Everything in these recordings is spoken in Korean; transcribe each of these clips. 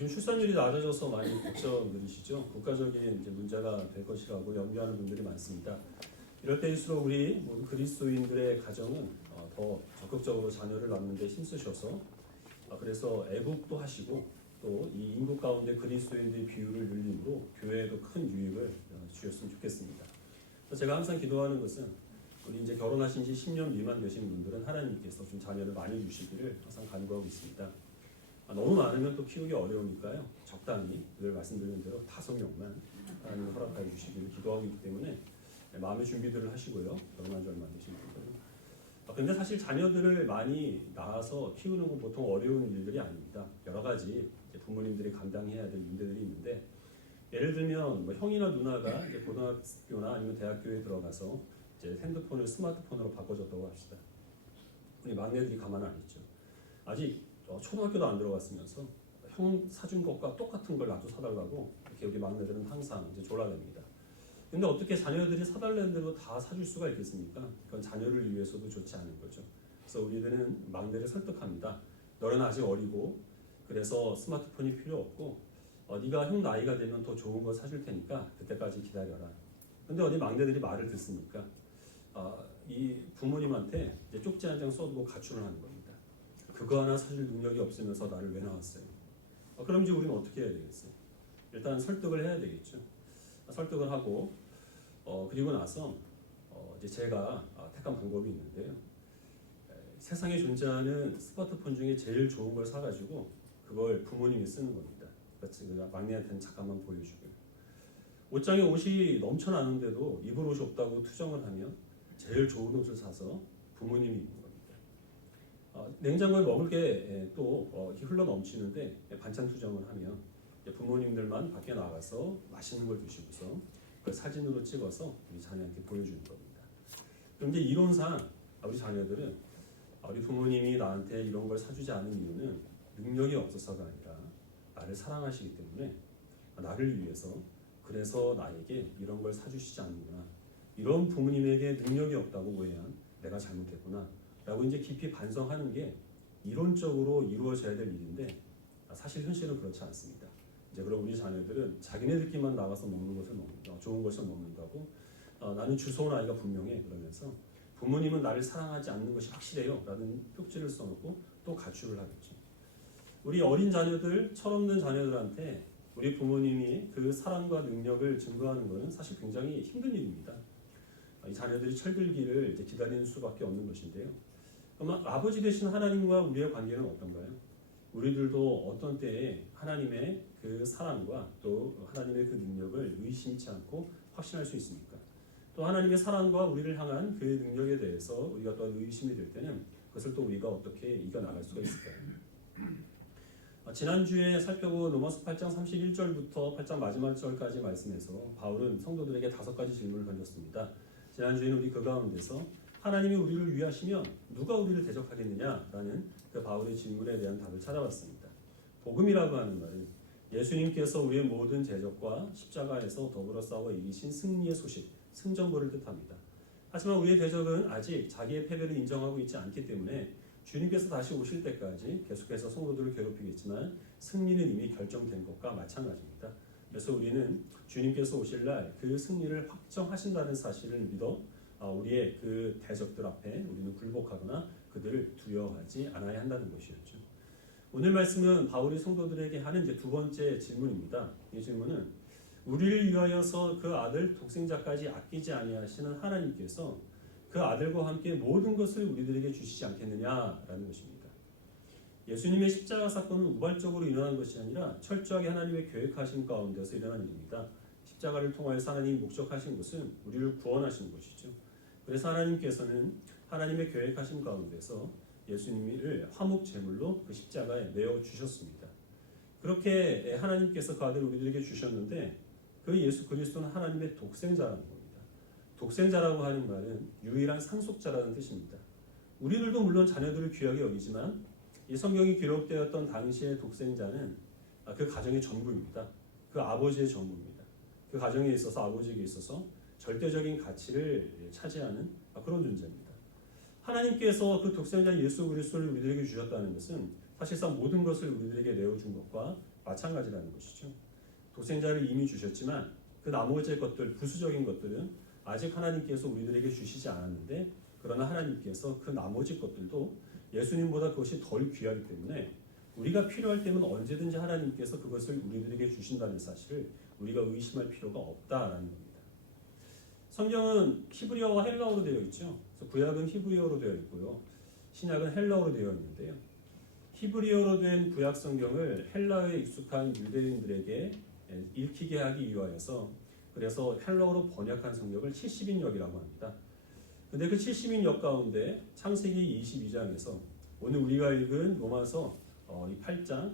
요즘 출산율이 낮아져서 많이 걱정들이시죠. 국가적인 이제 문제가 될 것이라고 염려하는 분들이 많습니다. 이럴 때일수록 우리 모든 그리스도인들의 가정은 더 적극적으로 자녀를 낳는 데 힘쓰셔서 그래서 애국도 하시고 또 이 인구 가운데 그리스도인들의 비율을 늘림으로 교회에도 큰 유익을 주셨으면 좋겠습니다. 제가 항상 기도하는 것은 우리 이제 결혼하신 지 10년 미만 되신 분들은 하나님께서 좀 자녀를 많이 주시기를 항상 간구하고 있습니다. 너무 많으면 또 키우기 어려우니까요. 적당히 늘 말씀드리는 대로 5명만 하나님을 허락하여 주시기를 기도하고 있기 때문에 마음의 준비들을 하시고요. 결혼한 지 얼마 안 되신 분들은. 그런데 사실 자녀들을 많이 낳아서 키우는 건 보통 어려운 일들이 아닙니다. 여러 가지 부모님들이 감당해야 될 문제들이 있는데 예를 들면 뭐 형이나 누나가 이제 고등학교나 아니면 대학교에 들어가서 이제 핸드폰을 스마트폰으로 바꿔줬다고 합시다. 우리 막내들이 가만 안 있죠. 아직 초등학교도 안 들어갔으면서 형 사준 것과 똑같은 걸 나도 사달라고 이렇게 여기 막내들은 항상 이제 졸라댑니다. 근데 어떻게 자녀들이 사달라는 대로 다 사줄 수가 있겠습니까? 그건 자녀를 위해서도 좋지 않은 거죠. 그래서 우리들은 막내를 설득합니다. 너는 아직 어리고 그래서 스마트폰이 필요 없고 네가 형 나이가 되면 더 좋은 거 사줄 테니까 그때까지 기다려라. 근데 어디 막내들이 말을 듣습니까? 이 부모님한테 이제 쪽지 한 장 써두고 가출을 하는 겁니다. 그거 하나 사줄 능력이 없으면서 나를 왜 낳았어요? 그럼 이제 우리는 어떻게 해야 되겠어요? 일단 설득을 해야 되겠죠. 설득을 하고 그리고 나서 이제 제가 택한 방법이 있는데요. 세상에 존재하는 스마트폰 중에 제일 좋은 걸 사가지고 그걸 부모님이 쓰는 겁니다. 그러니까 막내한테는 잠깐만 보여주고요. 옷장에 옷이 넘쳐나는데도 입을 옷이 없다고 투정을 하면 제일 좋은 옷을 사서 부모님이 입는 겁니다. 냉장고에 먹을 게 또 흘러 넘치는데 반찬 투정을 하면 부모님들만 밖에 나가서 맛있는 걸 드시고서 그걸 사진으로 찍어서 우리 자녀한테 보여주는 겁니다. 그런데 이론상 우리 자녀들은 우리 부모님이 나한테 이런 걸 사주지 않은 이유는 능력이 없어서가 아니라 나를 사랑하시기 때문에 나를 위해서 그래서 나에게 이런 걸 사주시지 않는구나. 이런 부모님에게 능력이 없다고 오해한 내가 잘못했구나 라고 이제 깊이 반성하는 게 이론적으로 이루어져야 될 일인데 사실 현실은 그렇지 않습니다. 이제 그럼 우리 자녀들은 자기네들끼리만 나가서 먹는 것을 먹는다, 좋은 것을 먹는다고 나는 주워온 아이가 분명해 그러면서 부모님은 나를 사랑하지 않는 것이 확실해요 라는 쪽지를 써놓고 또 가출을 하겠죠. 우리 어린 자녀들, 철없는 자녀들한테 우리 부모님이 그 사랑과 능력을 증거하는 것은 사실 굉장히 힘든 일입니다. 이 자녀들이 철들기를 이제 기다리는 수밖에 없는 것인데요. 그럼 아버지 되신 하나님과 우리의 관계는 어떤가요? 우리들도 어떤 때에 하나님의 그 사랑과 또 하나님의 그 능력을 의심치 않고 확신할 수 있습니까? 또 하나님의 사랑과 우리를 향한 그 능력에 대해서 우리가 또 의심이 될 때는 그것을 또 우리가 어떻게 이겨나갈 수가 있을까요? 지난주에 살펴본 로마서 8장 31절부터 8장 마지막 절까지 말씀에서 바울은 성도들에게 5가지 질문을 던졌습니다. 지난주에는 우리 그 가운데서 하나님이 우리를 위하시면 누가 우리를 대적하겠느냐라는 그 바울의 질문에 대한 답을 찾아봤습니다. 복음이라고 하는 말은 예수님께서 우리의 모든 대적과 십자가에서 더불어 싸워 이기신 승리의 소식, 승전보를 뜻합니다. 하지만 우리의 대적은 아직 자기의 패배를 인정하고 있지 않기 때문에 주님께서 다시 오실 때까지 계속해서 성도들을 괴롭히겠지만 승리는 이미 결정된 것과 마찬가지입니다. 그래서 우리는 주님께서 오실 날 그 승리를 확정하신다는 사실을 믿어 우리의 그 대적들 앞에 우리는 굴복하거나 그들을 두려워하지 않아야 한다는 것이었죠. 오늘 말씀은 바울이 성도들에게 하는 이제 2번째 질문입니다. 이 질문은 우리를 위하여서 그 아들 독생자까지 아끼지 아니하시는 하나님께서 그 아들과 함께 모든 것을 우리들에게 주시지 않겠느냐라는 것입니다. 예수님의 십자가 사건은 우발적으로 일어난 것이 아니라 철저하게 하나님의 계획하신 가운데서 일어난 일입니다. 십자가를 통하여서 하나님이 목적하신 것은 우리를 구원하시는 것이죠. 그래서 하나님께서는 하나님의 계획하신 가운데서 예수님을 화목 제물로 그 십자가에 내어 주셨습니다. 그렇게 하나님께서 그 아들을 우리들에게 주셨는데 그 예수 그리스도는 하나님의 독생자라는 겁니다. 독생자라고 하는 말은 유일한 상속자라는 뜻입니다. 우리들도 물론 자녀들을 귀하게 여기지만 이 성경이 기록되었던 당시의 독생자는 그 가정의 전부입니다. 그 아버지의 전부입니다. 그 가정에 있어서 아버지에게 있어서 절대적인 가치를 차지하는 그런 존재입니다. 하나님께서 그 독생자 예수 그리스도를 우리들에게 주셨다는 것은 사실상 모든 것을 우리들에게 내어준 것과 마찬가지라는 것이죠. 독생자를 이미 주셨지만 그 나머지 것들, 부수적인 것들은 아직 하나님께서 우리들에게 주시지 않았는데, 그러나 하나님께서 그 나머지 것들도 예수님보다 그것이 덜 귀하기 때문에 우리가 필요할 때면 언제든지 하나님께서 그것을 우리들에게 주신다는 사실을 우리가 의심할 필요가 없다라는 겁니다. 성경은 히브리어와 헬라어로 되어 있죠. 그래서 구약은 히브리어로 되어 있고요, 신약은 헬라어로 되어 있는데요. 히브리어로 된 구약 성경을 헬라어에 익숙한 유대인들에게 읽히게 하기 위하여서, 그래서 헬라어로 번역한 성경을 70인역이라고 합니다. 근데 그 70인역 가운데 창세기 22장에서 오늘 우리가 읽은 로마서 이 8장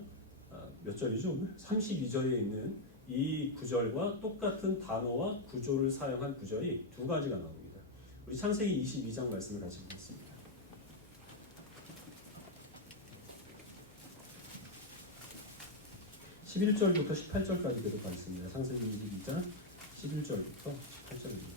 몇 절이죠? 오늘 32절에 있는 이 구절과 똑같은 단어와 구조를 사용한 구절이 두 가지가 나옵니다. 우리 창세기 22장 말씀을 같이 보겠습니다. 11절부터 18절까지 계속 가겠습니다. 창세기 22장 11절부터 18절입니다.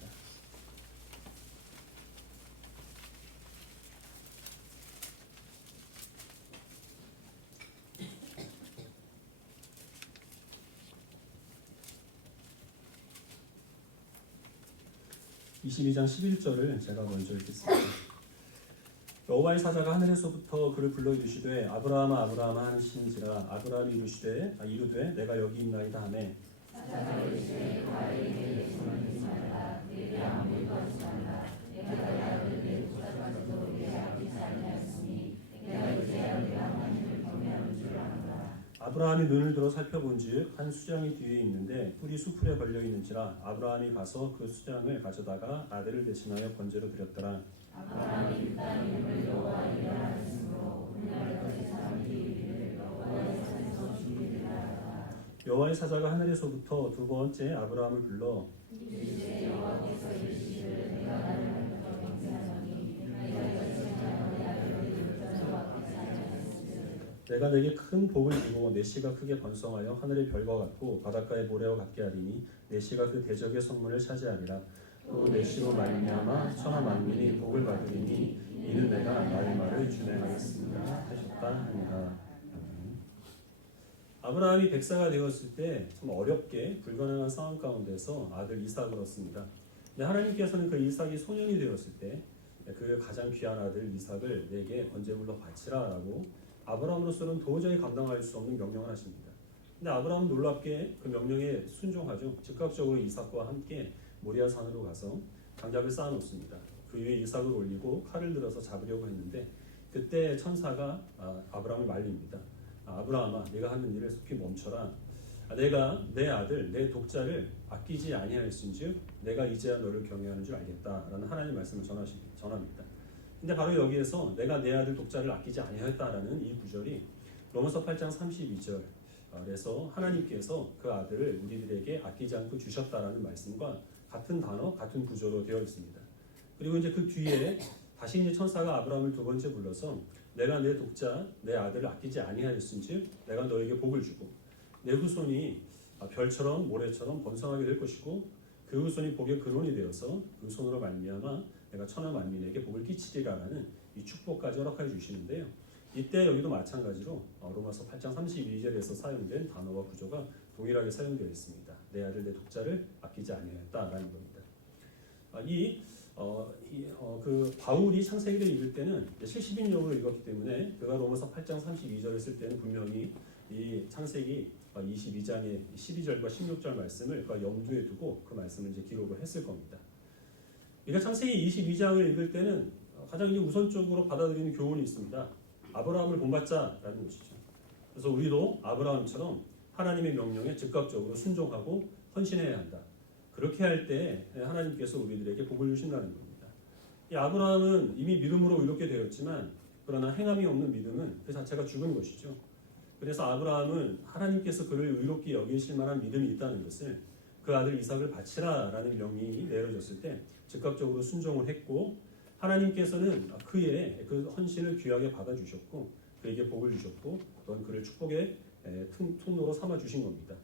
(22장 11절을) 제가 먼저 읽겠습니다. 여호와의 사자가 하늘에서부터 그를 불러 이르시되 아브라함아 아브라함아 하시니지라. 아브라함이 이르되 내가 여기 있나이다 하매, 사자가 이르시되 과일에게 숨을 말라. 내게 아무 일도 하지 말라. 내가 내 아들 내 독자까지도 내게 아끼지 아니하였으니 내가 이제야 내가 하나님을 경외하는 줄 아노라. 아브라함이 눈을 들어 살펴본즉 한 수장이 뒤에 있는데 뿔이 수풀에 걸려 있는지라. 아브라함이 가서 그 수장을 가져다가 아들을 대신하여 번제로 드렸더라. 아브라함이 그 땅 이름을 여호와이라 하였으므로 오늘날까지 사람들이 이르기를 여호와의 산에서 준비되라. 여호와의 사자가 하늘에서부터 두 번째 아브라함을 불러 이르시되 여호와께서 이르시기를 내가 나를 먼저 맹세하노니 내가 이것을 행하여 내 아들을 독자로 아끼지 아니하였으니 내가 내게 큰 복을 주고 내 씨가 크게 번성하여 하늘의 별과 같고 바닷가의 모래와 같게 하리니 내 씨가 그 대적의 성문을 차지하리라. 또 내 씨로 말미암아 천하 만민이 복을 받으리니 이는 내가 나의 말을 준행하였습니다 하셨다 하니라. 아브라함이 100세가 되었을 때 참 어렵게 불가능한 상황 가운데서 아들 이삭을 얻습니다. 근데 하나님께서는 그 이삭이 소년이 되었을 때 그 가장 귀한 아들 이삭을 내게 번제물로 바치라 라고 아브라함으로서는 도저히 감당할 수 없는 명령을 하십니다. 근데 아브라함은 놀랍게 그 명령에 순종하죠. 즉각적으로 이삭과 함께 모리아 산으로 가서 장작을 쌓아 놓습니다. 그 위에 이삭을 올리고 칼을 들어서 잡으려고 했는데 그때 천사가 아브라함을 말립니다. 아브라함아, 내가 하는 일을 속히 멈춰라. 내가 내 아들 내 독자를 아끼지 아니하였은즉 내가 이제야 너를 경외하는 줄 알겠다라는 하나님의 말씀을 전합니다. 근데 바로 여기에서 내가 내 아들 독자를 아끼지 아니하였다라는 이 구절이 로마서 8장 32절 그래서 하나님께서 그 아들을 우리들에게 아끼지 않고 주셨다라는 말씀과 같은 단어, 같은 구조로 되어 있습니다. 그리고 이제 그 뒤에 다시 이제 천사가 아브라함을 두 번째 불러서 내가 내 독자, 내 아들을 아끼지 아니하였은즉 내가 너에게 복을 주고 내 후손이 별처럼 모래처럼 번성하게 될 것이고 그 후손이 복의 근원이 되어서 그 손으로 말미암아 내가 천하 만민에게 복을 끼치리라라는 이 축복까지 허락해 주시는데요. 이때 여기도 마찬가지로 로마서 8장 32절에서 사용된 단어와 구조가 동일하게 사용되어 있습니다. 내 아들 내 독자를 아끼지 아니하였다라는 겁니다. 그 바울이 창세기를 읽을 때는 70인역으로 읽었기 때문에 그가 로마서 8장 32절을 쓸 때는 분명히 이 창세기 22장의 12절과 16절 말씀을 염두에 두고 그 말씀을 이제 기록을 했을 겁니다. 그러니까 창세기 22장을 읽을 때는 가장 우선적으로 받아들이는 교훈이 있습니다. 아브라함을 본받자라는 것이죠. 그래서 우리도 아브라함처럼 하나님의 명령에 즉각적으로 순종하고 헌신해야 한다. 그렇게 할 때 하나님께서 우리들에게 복을 주신다는 겁니다. 이 아브라함은 이미 믿음으로 의롭게 되었지만 그러나 행함이 없는 믿음은 그 자체가 죽은 것이죠. 그래서 아브라함은 하나님께서 그를 의롭게 여기실 만한 믿음이 있다는 것을 그 아들 이삭을 바치라라는 명이 내려졌을 때 즉각적으로 순종을 했고 하나님께서는 그의 그 헌신을 귀하게 받아주셨고 그에게 복을 주셨고 또한 그를 축복의 통로로 삼아주신 겁니다.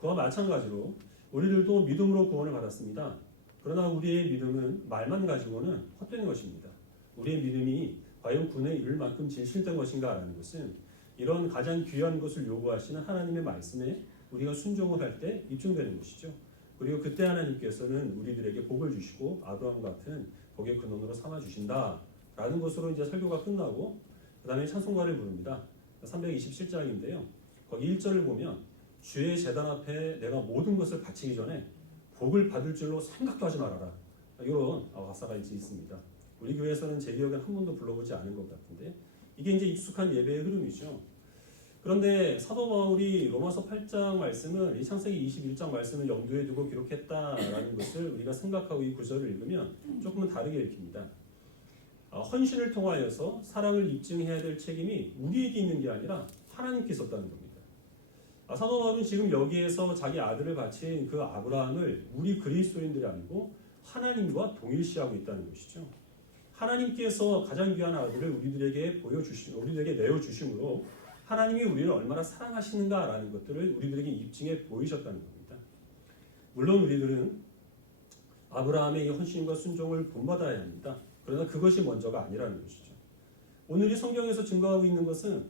그와 마찬가지로 우리들도 믿음으로 구원을 받았습니다. 그러나 우리의 믿음은 말만 가지고는 헛된 것입니다. 우리의 믿음이 과연 군에 이를 만큼 진실된 것인가 라는 것은 이런 가장 귀한 것을 요구하시는 하나님의 말씀에 우리가 순종을 할 때 입증되는 것이죠. 그리고 그때 하나님께서는 우리들에게 복을 주시고 아브라함 같은 복의 근원으로 삼아 주신다라는 것으로 이제 설교가 끝나고 그 다음에 찬송가를 부릅니다. 327장인데요. 거기 1절을 보면 주의 제단 앞에 내가 모든 것을 바치기 전에 복을 받을 줄로 생각도 하지 말아라. 이런 가사가 있습니다. 우리 교회에서는 제 기억엔 한 번도 불러보지 않은 것 같은데 이게 이제 익숙한 예배의 흐름이죠. 그런데 사도 바울이 로마서 8장 말씀을 이 창세기 21장 말씀을 염두에 두고 기록했다라는 것을 우리가 생각하고 이 구절을 읽으면 조금은 다르게 읽힙니다. 헌신을 통하여서 사랑을 입증해야 될 책임이 우리에게 있는 게 아니라 하나님께 있었다는 겁니다. 사도 바울은 지금 여기에서 자기 아들을 바친 그 아브라함을 우리 그리스도인들이 아니고 하나님과 동일시하고 있다는 것이죠. 하나님께서 가장 귀한 아들을 우리들에게 내어주심으로 하나님이 우리를 얼마나 사랑하시는가라는 것들을 우리들에게 입증해 보이셨다는 겁니다. 물론 우리들은 아브라함의 이 헌신과 순종을 본받아야 합니다. 그러나 그것이 먼저가 아니라는 것이죠. 오늘 이 성경에서 증거하고 있는 것은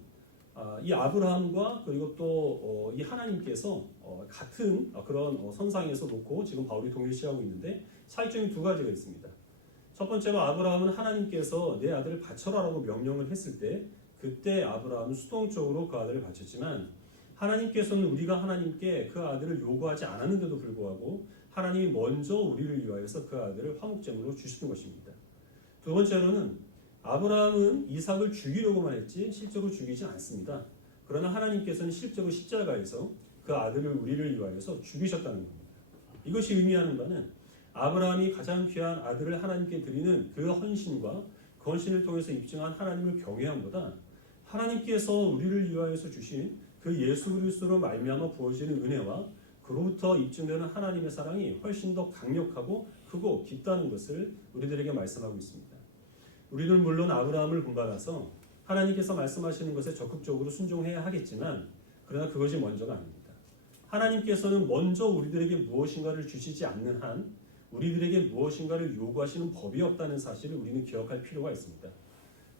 이 아브라함과 그리고 또 이 하나님께서 같은 그런 선상에서 놓고 지금 바울이 동일시하고 있는데 차이점이 두 가지가 있습니다. 첫 번째로 아브라함은 하나님께서 내 아들을 바쳐라라고 명령을 했을 때 그때 아브라함은 수동적으로 그 아들을 바쳤지만 하나님께서는 우리가 하나님께 그 아들을 요구하지 않았는데도 불구하고 하나님이 먼저 우리를 위하여서 그 아들을 화목제물로 주시는 것입니다. 두 번째로는 아브라함은 이삭을 죽이려고만 했지 실제로 죽이지 않습니다. 그러나 하나님께서는 실제로 십자가에서 그 아들을 우리를 위하여서 죽이셨다는 겁니다. 이것이 의미하는 바는 아브라함이 가장 귀한 아들을 하나님께 드리는 그 헌신과 그 헌신을 통해서 입증한 하나님을 경외함보다 하나님께서 우리를 위하여서 주신 그 예수 그리스도로 말미암아 부어지는 은혜와 그로부터 입증되는 하나님의 사랑이 훨씬 더 강력하고 크고 깊다는 것을 우리들에게 말씀하고 있습니다. 우리는 물론 아브라함을 본받아서 하나님께서 말씀하시는 것에 적극적으로 순종해야 하겠지만 그러나 그것이 먼저가 아닙니다. 하나님께서는 먼저 우리들에게 무엇인가를 주시지 않는 한 우리들에게 무엇인가를 요구하시는 법이 없다는 사실을 우리는 기억할 필요가 있습니다.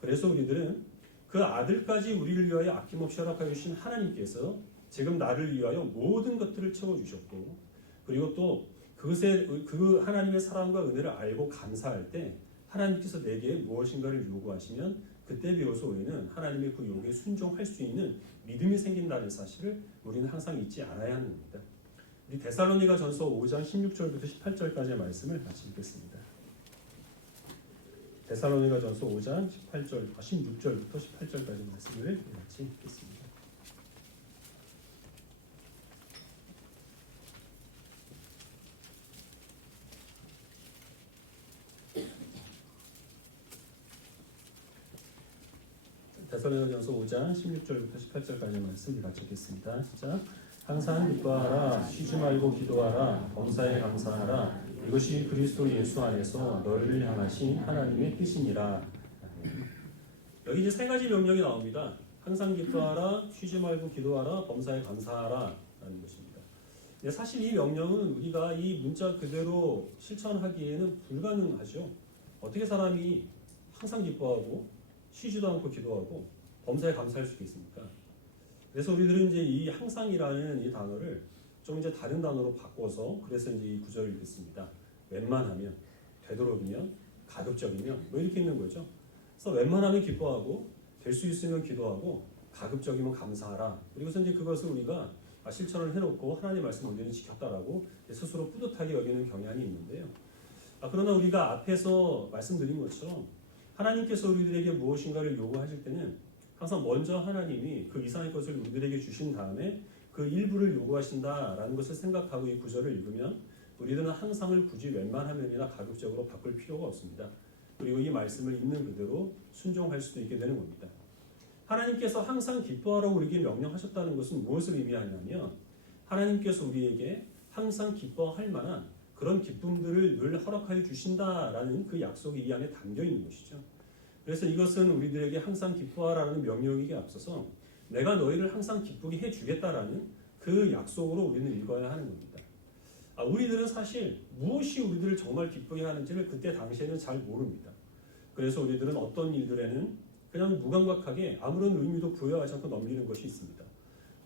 그래서 우리들은 그 아들까지 우리를 위하여 아낌없이 허락하여 주신 하나님께서 지금 나를 위하여 모든 것들을 채워주셨고 그리고 또 그 하나님의 사랑과 은혜를 알고 감사할 때 하나님께서 내게 무엇인가를 요구하시면 그때 비로소 우리는 하나님의 그 요구에 순종할 수 있는 믿음이 생긴다는 사실을 우리는 항상 잊지 않아야 하는 겁니다. 우리 데살로니가 전서 5장 16절부터 18절까지의 말씀을 같이 읽겠습니다. 데살로니가 전서 5장 16절부터 18절까지 말씀을 같이 읽겠습니다. 데살로니가전서 5장 16절부터 18절까지 말씀 같이 읽겠습니다. 시작. 항상 기뻐하라, 쉬지 말고 기도하라, 범사에 감사하라. 이것이 그리스도 예수 안에서 너희를 향하신 하나님의 뜻이니라. 여기 이제 세 가지 명령이 나옵니다. 항상 기뻐하라, 쉬지 말고 기도하라, 범사에 감사하라 라는 것입니다. 사실 이 명령은 우리가 이 문자 그대로 실천하기에는 불가능하죠. 어떻게 사람이 항상 기뻐하고 쉬지도 않고 기도하고 범사에 감사할 수 있습니까? 그래서 우리들은 이제 이 항상이라는 이 단어를 좀 이제 다른 단어로 바꿔서 그래서 이제 이 구절을 읽겠습니다. 웬만하면, 되도록이면, 가급적이면 뭐 이렇게 있는 거죠. 그래서 웬만하면 기뻐하고 될 수 있으면 기도하고 가급적이면 감사하라. 그리고서 이제 그것을 우리가 실천을 해놓고 하나님의 말씀 온전히 지켰다라고 스스로 뿌듯하게 여기는 경향이 있는데요. 그러나 우리가 앞에서 말씀드린 것처럼 하나님께서 우리들에게 무엇인가를 요구하실 때는 항상 먼저 하나님이 그 이상의 것을 우리들에게 주신 다음에 그 일부를 요구하신다라는 것을 생각하고 이 구절을 읽으면 우리들은 항상을 굳이 웬만하면이나 가급적으로 바꿀 필요가 없습니다. 그리고 이 말씀을 있는 그대로 순종할 수도 있게 되는 겁니다. 하나님께서 항상 기뻐하라고 우리에게 명령하셨다는 것은 무엇을 의미하냐면 하나님께서 우리에게 항상 기뻐할 만한 그런 기쁨들을 늘 허락하여 주신다라는 그 약속이 이 안에 담겨 있는 것이죠. 그래서 이것은 우리들에게 항상 기뻐하라는 명령에게 앞서서 내가 너희를 항상 기쁘게 해주겠다라는 그 약속으로 우리는 읽어야 하는 겁니다. 우리들은 사실 무엇이 우리들을 정말 기쁘게 하는지를 그때 당시에는 잘 모릅니다. 그래서 우리들은 어떤 일들에는 그냥 무감각하게 아무런 의미도 부여하지 않고 넘기는 것이 있습니다.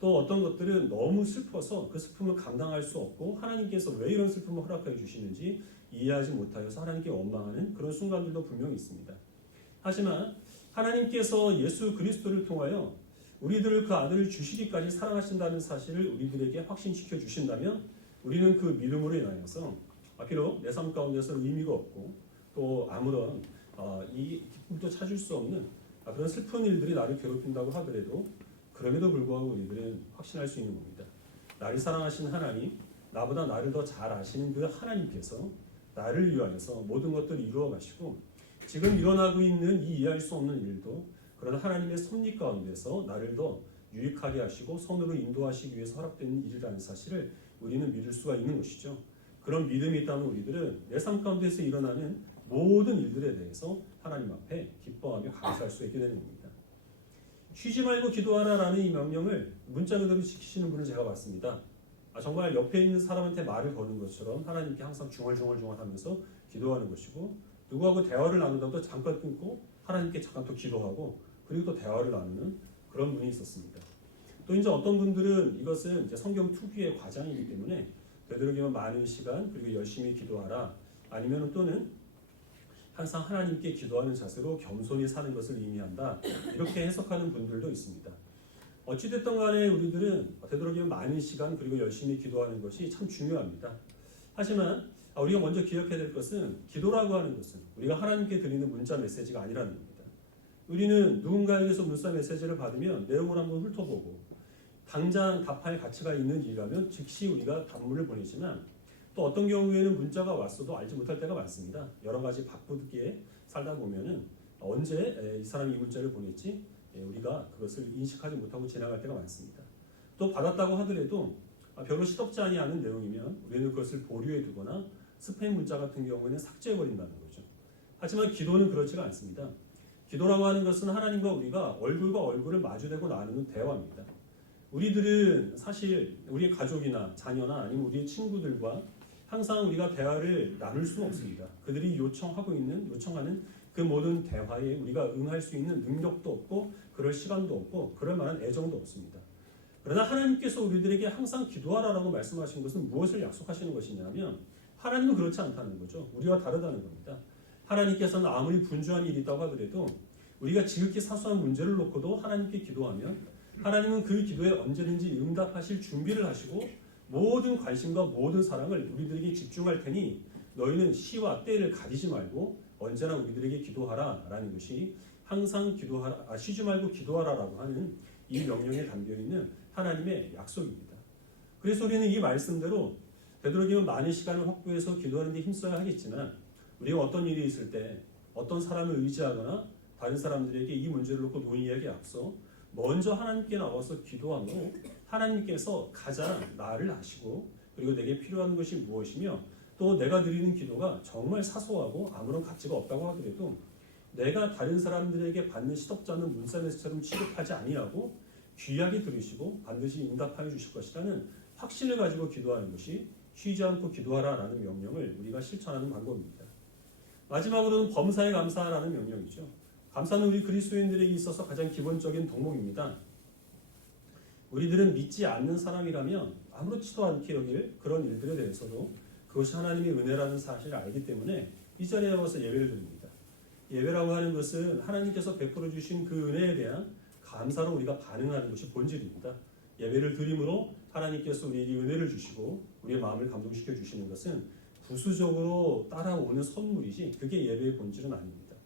또 어떤 것들은 너무 슬퍼서 그 슬픔을 감당할 수 없고 하나님께서 왜 이런 슬픔을 허락해 주시는지 이해하지 못하여서 하나님께 원망하는 그런 순간들도 분명히 있습니다. 하지만 하나님께서 예수 그리스도를 통하여 우리들을 그 아들을 주시기까지 사랑하신다는 사실을 우리들에게 확신시켜 주신다면 우리는 그 믿음으로 인하여서 비록 내 삶 가운데서 의미가 없고 또 아무런 이 기쁨도 찾을 수 없는 그런 슬픈 일들이 나를 괴롭힌다고 하더라도 그럼에도 불구하고 우리들은 확신할 수 있는 겁니다. 나를 사랑하신 하나님, 나보다 나를 더 잘 아시는 그 하나님께서 나를 위하여서 모든 것들을 이루어 가시고 지금 일어나고 있는 이 이해할 수 없는 일도 그런 하나님의 섭리 가운데서 나를 더 유익하게 하시고 선으로 인도하시기 위해서 허락된 일이라는 사실을 우리는 믿을 수가 있는 것이죠. 그런 믿음이 있다면 우리들은 내 삶 가운데서 일어나는 모든 일들에 대해서 하나님 앞에 기뻐하며 감사할 수 있게 되는 겁니다. 쉬지 말고 기도하라라는 이 명령을 문자 그대로 지키시는 분을 제가 봤습니다. 정말 옆에 있는 사람한테 말을 거는 것처럼 하나님께 항상 중얼중얼 하면서 기도하는 것이고 누구하고 대화를 나누다도 잠깐 끊고 하나님께 잠깐 또 기도하고 그리고 또 대화를 나누는 그런 분이 있었습니다. 또 이제 어떤 분들은 이것은 이제 성경 특유의 과장이기 때문에 되도록이면 많은 시간 그리고 열심히 기도하라 아니면 또는 항상 하나님께 기도하는 자세로 겸손히 사는 것을 의미한다 이렇게 해석하는 분들도 있습니다. 어찌됐든 간에 우리들은 되도록이면 많은 시간 그리고 열심히 기도하는 것이 참 중요합니다. 하지만 우리가 먼저 기억해야 될 것은 기도라고 하는 것은 우리가 하나님께 드리는 문자 메시지가 아니라는 겁니다. 우리는 누군가에게서 문자 메시지를 받으면 내용을 한번 훑어보고 당장 답할 가치가 있는 일이라면 즉시 우리가 답문을 보내지만 또 어떤 경우에는 문자가 왔어도 알지 못할 때가 많습니다. 여러 가지 바쁘게 살다 보면은 언제 이 사람이 이 문자를 보냈지 우리가 그것을 인식하지 못하고 지나갈 때가 많습니다. 또 받았다고 하더라도 별로 시덥지 않은 내용이면 우리는 그것을 보류해 두거나 스팸 문자 같은 경우에는 삭제해버린다는 거죠. 하지만 기도는 그렇지가 않습니다. 기도라고 하는 것은 하나님과 우리가 얼굴과 얼굴을 마주대고 나누는 대화입니다. 우리들은 사실 우리의 가족이나 자녀나 아니면 우리의 친구들과 항상 우리가 대화를 나눌 수는 없습니다. 그들이 요청하는 그 모든 대화에 우리가 응할 수 있는 능력도 없고 그럴 시간도 없고 그럴 만한 애정도 없습니다. 그러나 하나님께서 우리들에게 항상 기도하라라고 말씀하신 것은 무엇을 약속하시는 것이냐면 하나님은 그렇지 않다는 거죠. 우리와 다르다는 겁니다. 하나님께서는 아무리 분주한 일이 있다고 하더라도 우리가 지극히 사소한 문제를 놓고도 하나님께 기도하면 하나님은 그 기도에 언제든지 응답하실 준비를 하시고 모든 관심과 모든 사랑을 우리들에게 집중할 테니 너희는 시와 때를 가리지 말고 언제나 우리들에게 기도하라라는 것이 항상 쉬지 말고 기도하라라고 하는 이 명령에 담겨있는 하나님의 약속입니다. 그래서 우리는 이 말씀대로 되도록이면 많은 시간을 확보해서 기도하는 데 힘써야 하겠지만 우리가 어떤 일이 있을 때 어떤 사람을 의지하거나 다른 사람들에게 이 문제를 놓고 논의하기에 앞서 먼저 하나님께 나와서 기도함으로 하나님께서 가장 나를 아시고 그리고 내게 필요한 것이 무엇이며 또 내가 드리는 기도가 정말 사소하고 아무런 가치가 없다고 하더라도 내가 다른 사람들에게 받는 시덥지 않은 문자메시지처럼 취급하지 아니하고 귀하게 들으시고 반드시 응답하여 주실 것이라는 확신을 가지고 기도하는 것이 쉬지 않고 기도하라라는 명령을 우리가 실천하는 방법입니다. 마지막으로는 범사에 감사하라는 명령이죠. 감사는 우리 그리스도인들에게 있어서 가장 기본적인 덕목입니다. 우리들은 믿지 않는 사람이라면 아무렇지도 않게 여길 그런 일들에 대해서도 그것이 하나님의 은혜라는 사실을 알기 때문에 이 자리에 와서 예배를 드립니다. 예배라고 하는 것은 하나님께서 베풀어 주신 그 은혜에 대한 감사로 우리가 반응하는 것이 본질입니다. 예배를 드림으로 하나님께서 우리에게 은혜를 주시고 우리의 마음을 감동시켜 주시는 것은 부수적으로 따라오는 선물이지 그게 예배의 본질은 아닙니다.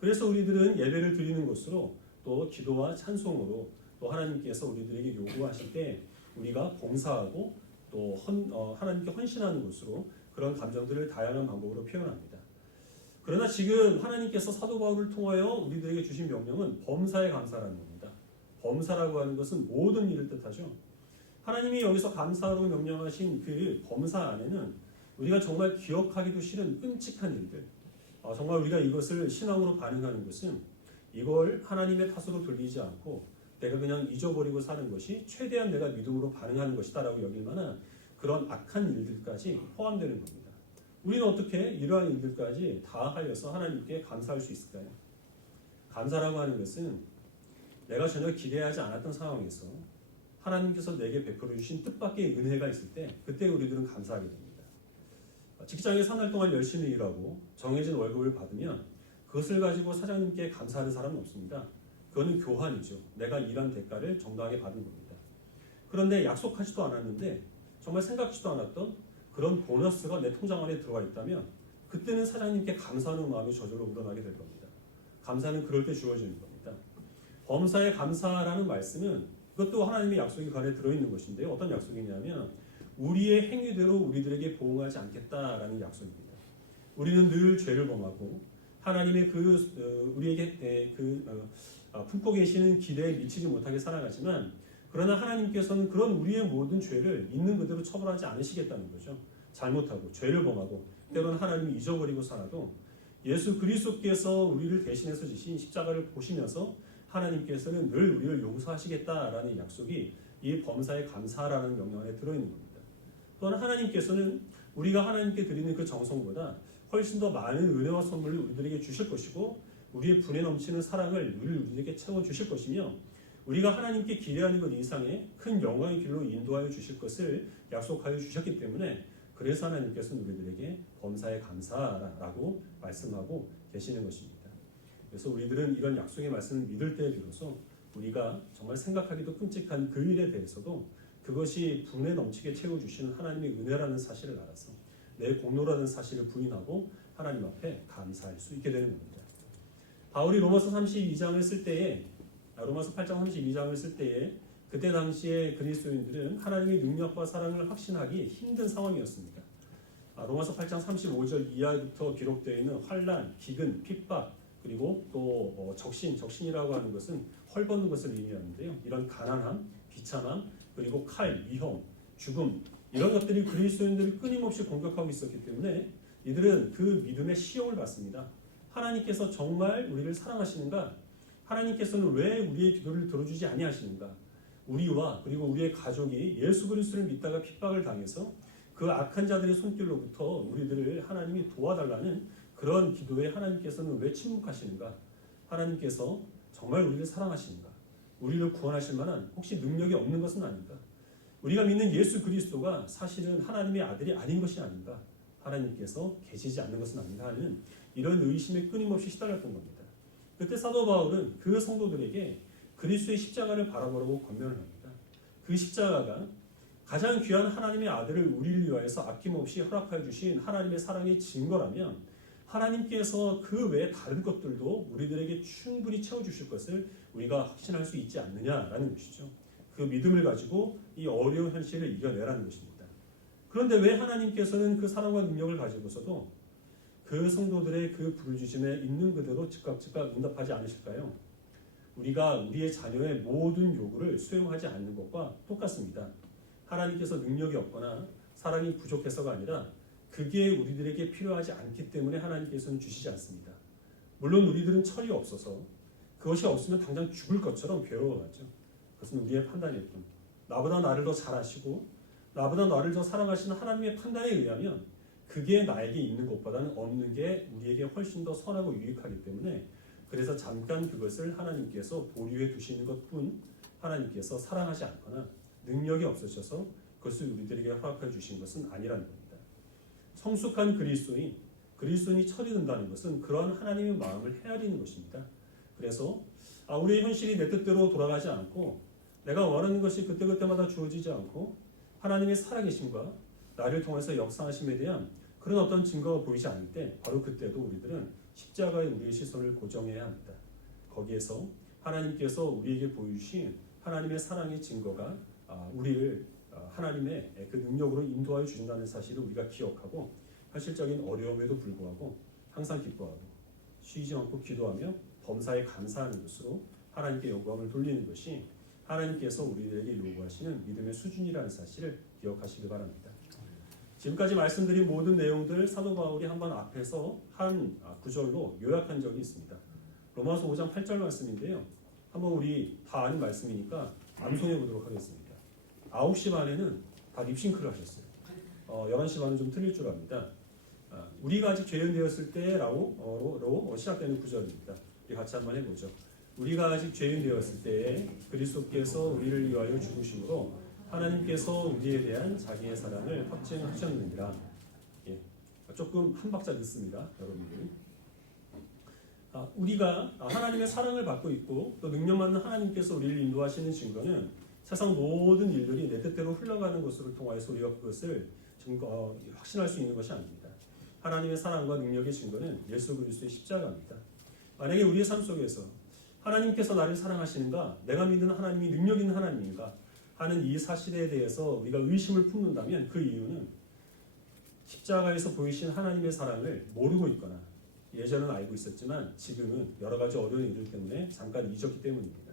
그래서 우리들은 예배를 드리는 것으로 또 기도와 찬송으로 또 하나님께서 우리들에게 요구하실 때 우리가 봉사하고 또 하나님께 헌신하는 것으로 그런 감정들을 다양한 방법으로 표현합니다. 그러나 지금 하나님께서 사도 바울을 통하여 우리들에게 주신 명령은 범사에 감사라는 겁니다. 범사라고 하는 것은 모든 일을 뜻하죠. 하나님이 여기서 감사하라고 명령하신 그 범사 안에는 우리가 정말 기억하기도 싫은 끔찍한 일들, 정말 우리가 이것을 신앙으로 반응하는 것은 이걸 하나님의 탓으로 돌리지 않고 내가 그냥 잊어버리고 사는 것이 최대한 내가 믿음으로 반응하는 것이다 라고 여길 만한 그런 악한 일들까지 포함되는 겁니다. 우리는 어떻게 이러한 일들까지 다 하여서 하나님께 감사할 수 있을까요? 감사라고 하는 것은 내가 전혀 기대하지 않았던 상황에서 하나님께서 내게 베풀어 주신 뜻밖의 은혜가 있을 때 그때 우리들은 감사하게 됩니다. 직장에서 한 달 동안 열심히 일하고 정해진 월급을 받으면 그것을 가지고 사장님께 감사하는 사람은 없습니다. 그거는 교환이죠. 내가 일한 대가를 정당하게 받은 겁니다. 그런데 약속하지도 않았는데 정말 생각지도 않았던 그런 보너스가 내 통장 안에 들어와 있다면 그때는 사장님께 감사하는 마음이 저절로 우러나게 될 겁니다. 감사는 그럴 때 주어지는 겁니다. 범사에 감사라는 말씀은 그것도 하나님의 약속이 그 안에 들어있는 것인데요. 어떤 약속이냐면 우리의 행위대로 우리들에게 보응하지 않겠다라는 약속입니다. 우리는 늘 죄를 범하고 하나님의 우리에게 품고 계시는 기대에 미치지 못하게 살아가지만 그러나 하나님께서는 그런 우리의 모든 죄를 있는 그대로 처벌하지 않으시겠다는 거죠. 잘못하고 죄를 범하고 때로는 하나님이 잊어버리고 살아도 예수 그리스도께서 우리를 대신해서 지신 십자가를 보시면서 하나님께서는 늘 우리를 용서하시겠다라는 약속이 이 범사에 감사라는 명령 안에 들어있는 겁니다. 또한 하나님께서는 우리가 하나님께 드리는 그 정성보다 훨씬 더 많은 은혜와 선물을 우리들에게 주실 것이고 우리의 분에 넘치는 사랑을 우리에게 채워주실 것이며 우리가 하나님께 기대하는 것 이상의 큰 영광의 길로 인도하여 주실 것을 약속하여 주셨기 때문에 그래서 하나님께서는 우리들에게 범사에 감사라고 말씀하고 계시는 것입니다. 그래서 우리들은 이런 약속의 말씀을 믿을 때에 비로소 우리가 정말 생각하기도 끔찍한 그 일에 대해서도 그것이 분에 넘치게 채워주시는 하나님의 은혜라는 사실을 알아서 내 공로라는 사실을 부인하고 하나님 앞에 감사할 수 있게 되는 겁니다. 바울이 로마서 32장을 쓸 때에 로마서 8장 32장을 쓸 때에 그때 당시에 그리스도인들은 하나님의 능력과 사랑을 확신하기 힘든 상황이었습니다. 로마서 8장 35절 이하부터 기록되어 있는 환난, 기근, 핍박 그리고 또 적신이라고 하는 것은 헐벗는 것을 의미하는데요. 이런 가난함, 비참함 그리고 칼, 위험, 죽음 이런 것들이 그리스도인들을 끊임없이 공격하고 있었기 때문에 이들은 그 믿음의 시험을 받습니다. 하나님께서 정말 우리를 사랑하시는가? 하나님께서는 왜 우리의 기도를 들어주지 아니하시는가? 우리와 그리고 우리의 가족이 예수 그리스도를 믿다가 핍박을 당해서 그 악한 자들의 손길로부터 우리들을 하나님이 도와달라는 그런 기도에 하나님께서는 왜 침묵하시는가? 하나님께서 정말 우리를 사랑하시는가? 우리를 구원하실 만한 혹시 능력이 없는 것은 아닌가? 우리가 믿는 예수 그리스도가 사실은 하나님의 아들이 아닌 것이 아닌가? 하나님께서 계시지 않는 것은 아닌가 하는 이런 의심에 끊임없이 시달렸던 겁니다. 그때 사도 바울은 그 성도들에게 그리스도의 십자가를 바라보라고 권면을 합니다. 그 십자가가 가장 귀한 하나님의 아들을 우리를 위하여서 아낌없이 허락하여 주신 하나님의 사랑의 증거라면 하나님께서 그 외 다른 것들도 우리들에게 충분히 채워주실 것을 우리가 확신할 수 있지 않느냐라는 것이죠. 그 믿음을 가지고 이 어려운 현실을 이겨내라는 것입니다. 그런데 왜 하나님께서는 그 사랑과 능력을 가지고서도 그 성도들의 그 부르짖음에 있는 그대로 즉각 응답하지 않으실까요? 우리가 우리의 자녀의 모든 요구를 수용하지 않는 것과 똑같습니다. 하나님께서 능력이 없거나 사랑이 부족해서가 아니라 그게 우리들에게 필요하지 않기 때문에 하나님께서는 주시지 않습니다. 물론 우리들은 철이 없어서 그것이 없으면 당장 죽을 것처럼 괴로워하죠. 그것은 우리의 판단일 뿐. 나보다 나를 더 잘 아시고 나보다 나를 더 사랑하시는 하나님의 판단에 의하면 그게 나에게 있는 것보다는 없는 게 우리에게 훨씬 더 선하고 유익하기 때문에 그래서 잠깐 그것을 하나님께서 보류해 두시는 것뿐 하나님께서 사랑하지 않거나 능력이 없으셔서 그것을 우리들에게 허락해 주신 것은 아니라는 겁니다. 성숙한 그리스도인이 철이 든다는 것은 그런 하나님의 마음을 헤아리는 것입니다. 그래서 우리의 현실이 내 뜻대로 돌아가지 않고 내가 원하는 것이 그때그때마다 주어지지 않고 하나님의 살아계심과 나를 통해서 역사하심에 대한 그런 어떤 증거가 보이지 않을 때 바로 그때도 우리들은 십자가에 우리의 시선을 고정해야 합니다. 거기에서 하나님께서 우리에게 보여주신 하나님의 사랑의 증거가 우리를 하나님의 그 능력으로 인도하여 주신다는 사실을 우리가 기억하고 현실적인 어려움에도 불구하고 항상 기뻐하고 쉬지 않고 기도하며 범사에 감사하는 것으로 하나님께 영광을 돌리는 것이 하나님께서 우리들에게 요구하시는 믿음의 수준이라는 사실을 기억하시기 바랍니다. 지금까지 말씀드린 모든 내용들 사도 바울이 한번 앞에서 한 구절로 요약한 적이 있습니다. 로마서 5장 8절 말씀인데요. 한번 우리 다 아는 말씀이니까 암송해 보도록 하겠습니다. 9시 반에는 다 립싱크를 하셨어요. 11시 반은 좀 틀릴 줄 압니다. 우리가 아직 죄인 되었을 때라고 시작되는 구절입니다. 우리 같이 한번 해보죠. 우리가 아직 죄인 되었을 때에 그리스도께서 우리를 위하여 죽으심으로 하나님께서 우리에 대한 자기의 사랑을 확증하셨느니라. 예, 조금 한 박자 늦습니다, 여러분들. 우리가 하나님의 사랑을 받고 있고 또 능력 많은 하나님께서 우리를 인도하시는 증거는 세상 모든 일들이 내 뜻대로 흘러가는 것으로 통하여서 우리가 그것을 확신할 수 있는 것이 아닙니다. 하나님의 사랑과 능력의 증거는 예수 그리스도의 십자가입니다. 만약에 우리의 삶 속에서 하나님께서 나를 사랑하시는가, 내가 믿는 하나님이 능력 있는 하나님인가 하는 이 사실에 대해서 우리가 의심을 품는다면 그 이유는 십자가에서 보이신 하나님의 사랑을 모르고 있거나 예전은 알고 있었지만 지금은 여러 가지 어려운 일들 때문에 잠깐 잊었기 때문입니다.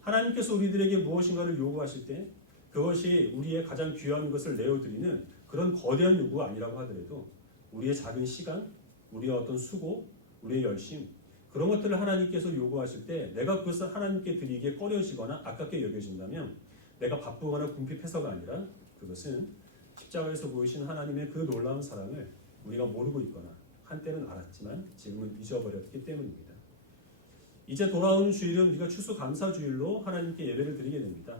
하나님께서 우리들에게 무엇인가를 요구하실 때 그것이 우리의 가장 귀한 것을 내어드리는 그런 거대한 요구가 아니라고 하더라도 우리의 작은 시간, 우리의 어떤 수고, 우리의 열심 그런 것들을 하나님께서 요구하실 때 내가 그것을 하나님께 드리기에 꺼려지거나 아깝게 여겨진다면 내가 바쁘거나 궁핍해서가 아니라 그것은 십자가에서 보이신 하나님의 그 놀라운 사랑을 우리가 모르고 있거나 한때는 알았지만 지금은 잊어버렸기 때문입니다. 이제 돌아오는 주일은 우리가 추수감사주일로 하나님께 예배를 드리게 됩니다.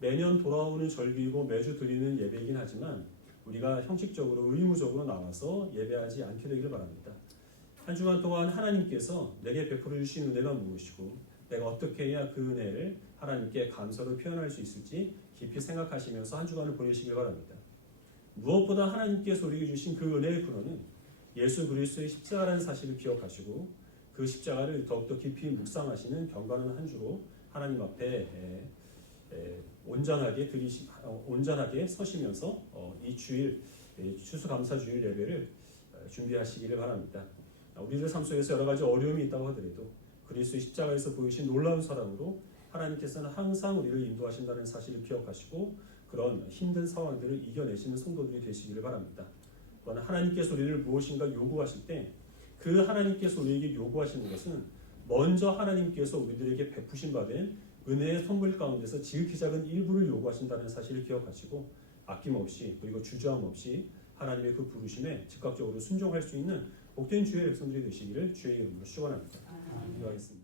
매년 돌아오는 절기이고 매주 드리는 예배이긴 하지만 우리가 형식적으로 의무적으로 나와서 예배하지 않게 되기를 바랍니다. 한 주간 동안 하나님께서 내게 베풀어 주신 은혜가 무엇이고 내가 어떻게 해야 그 은혜를 하나님께 감사로 표현할 수 있을지 깊이 생각하시면서 한 주간을 보내시길 바랍니다. 무엇보다 하나님께서 우리에게 주신 그 은혜의 근원은 예수 그리스도의 십자가라는 사실을 기억하시고 그 십자가를 더욱더 깊이 묵상하시는 경건한 한 주로 하나님 앞에 온전하게 서시면서 이 주일 추수감사주일 예배를 준비하시기를 바랍니다. 우리들 삶 속에서 여러 가지 어려움이 있다고 하더라도 그리스도의 십자가에서 보이신 놀라운 사랑으로 하나님께서는 항상 우리를 인도하신다는 사실을 기억하시고 그런 힘든 상황들을 이겨내시는 성도들이 되시기를 바랍니다. 또한 하나님께서 우리를 무엇인가 요구하실 때 그 하나님께서 우리에게 요구하시는 것은 먼저 하나님께서 우리들에게 베푸신 바 된 은혜의 선물 가운데서 지극히 작은 일부를 요구하신다는 사실을 기억하시고 아낌없이 그리고 주저함 없이 하나님의 그 부르심에 즉각적으로 순종할 수 있는 복된 주의 백성들이 되시기를 주의 이름으로 축원합니다. 기도하겠습니다.